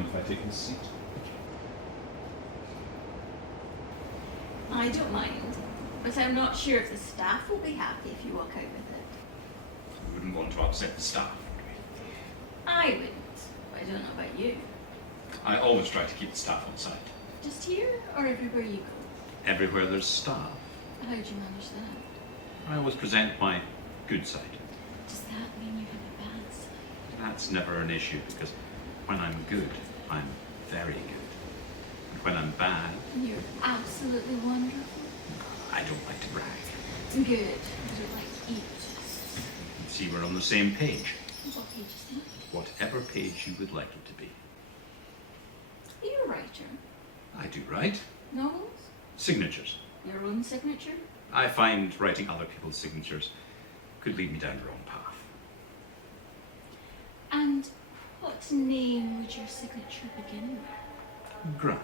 mind if I take this seat? I don't mind, but I'm not sure if the staff will be happy if you walk out with it. We wouldn't want to upset the staff, would we? I wouldn't, but I don't know about you. I always try to keep the staff on side. Just here or everywhere you go? Everywhere there's staff, How do you manage that? I always present my good side. Does that mean you have a bad side? That's never an issue because when I'm good, I'm very good. And when I'm bad, You're absolutely wonderful. I don't like to brag. Good. I don't like egotists. See, we're on the same page. What page is that? Whatever page you would like it to be. Are you a writer? I do write. Novels? Signatures. Your own signature? I find writing other people's signatures could lead me down the wrong path. And what name would your signature begin with? Grant.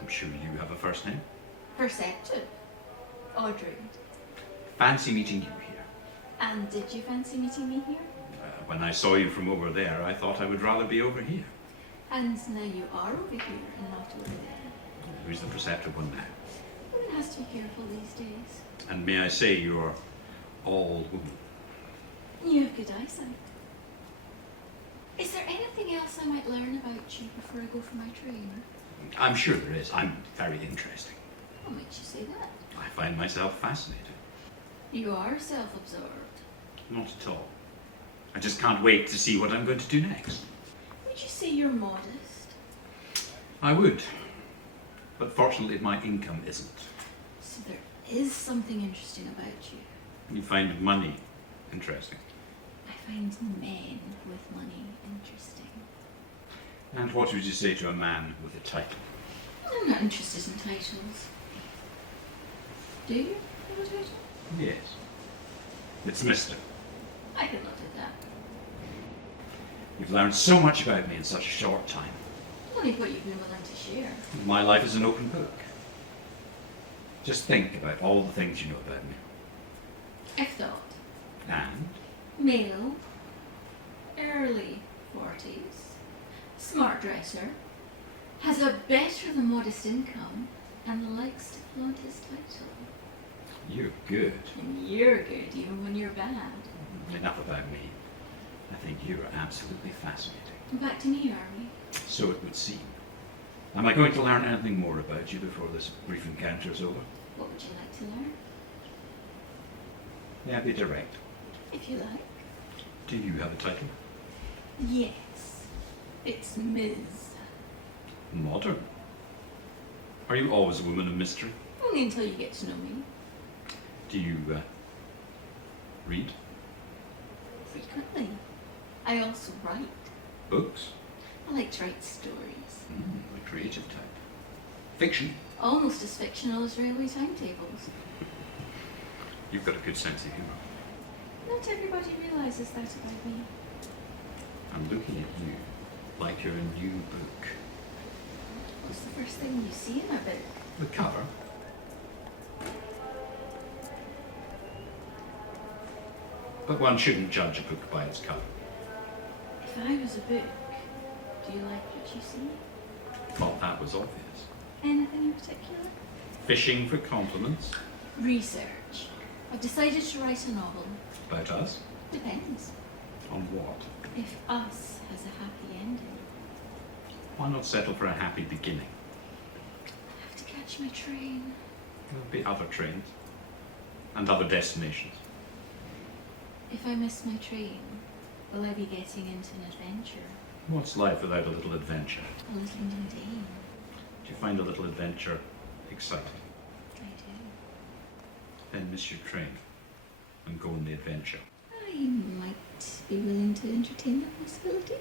I'm sure you have a first name. Perceptive. Audrey. Fancy meeting you here. And did you fancy meeting me here? When I saw you from over there, I thought I would rather be over here. And now you are over here and not over there. Who's the perceptive one now? One has to be careful these days. And may I say you're all woman? You have good eyesight. Is there anything else I might learn about you before I go for my train? I'm sure there is. I'm very interesting. What makes you say that? I find myself fascinated. You are self-absorbed. Not at all. I just can't wait to see what I'm going to do next. Would you say you're modest? I would. But fortunately, my income isn't. So there is something interesting about you. You find money interesting. I find men with money interesting. And what would you say to a man with a title? I'm not interested in titles. Do you have a title? Yes. It's Mr. I could look at that. You've learned so much about me in such a short time. Only what you've been willing to share. My life is an open book. Just think about all the things you know about me. I've thought. And Male. Early 40s. Smart dresser. Has a better than modest income. And likes to flaunt his title. you're good. And you're good even when you're bad. Enough about me. I think you're absolutely fascinating. Back to me, are we? So it would seem. Am I going to learn anything more about you before this brief encounter is over? What would you like to learn? May I be direct? If you like. Do you have a title? Yes. It's Ms. Modern. Are you always a woman of mystery? Only until you get to know me. Do you read Frequently. I also write. books? I like to write stories. The creative type. Fiction? Almost as fictional as railway timetables. You've got a good sense of humour. Not everybody realises that about me. I'm looking at you like you're a new book. What's the first thing you see in a book? The cover. But one shouldn't judge a book by its cover. If I was a book, do you like what you see? Thought that was obvious. Anything in particular? Fishing for compliments. Research. I've decided to write a novel. About us? Depends. On what? If us has a happy ending. Why not settle for a happy beginning? I have to catch my train. There'll be other trains. And other destinations. If I miss my train, will I be getting into an adventure? What's life without a little adventure? A little mundane. Do you find a little adventure exciting? I do. Then miss your train and go on the adventure. I might be willing to entertain that possibility.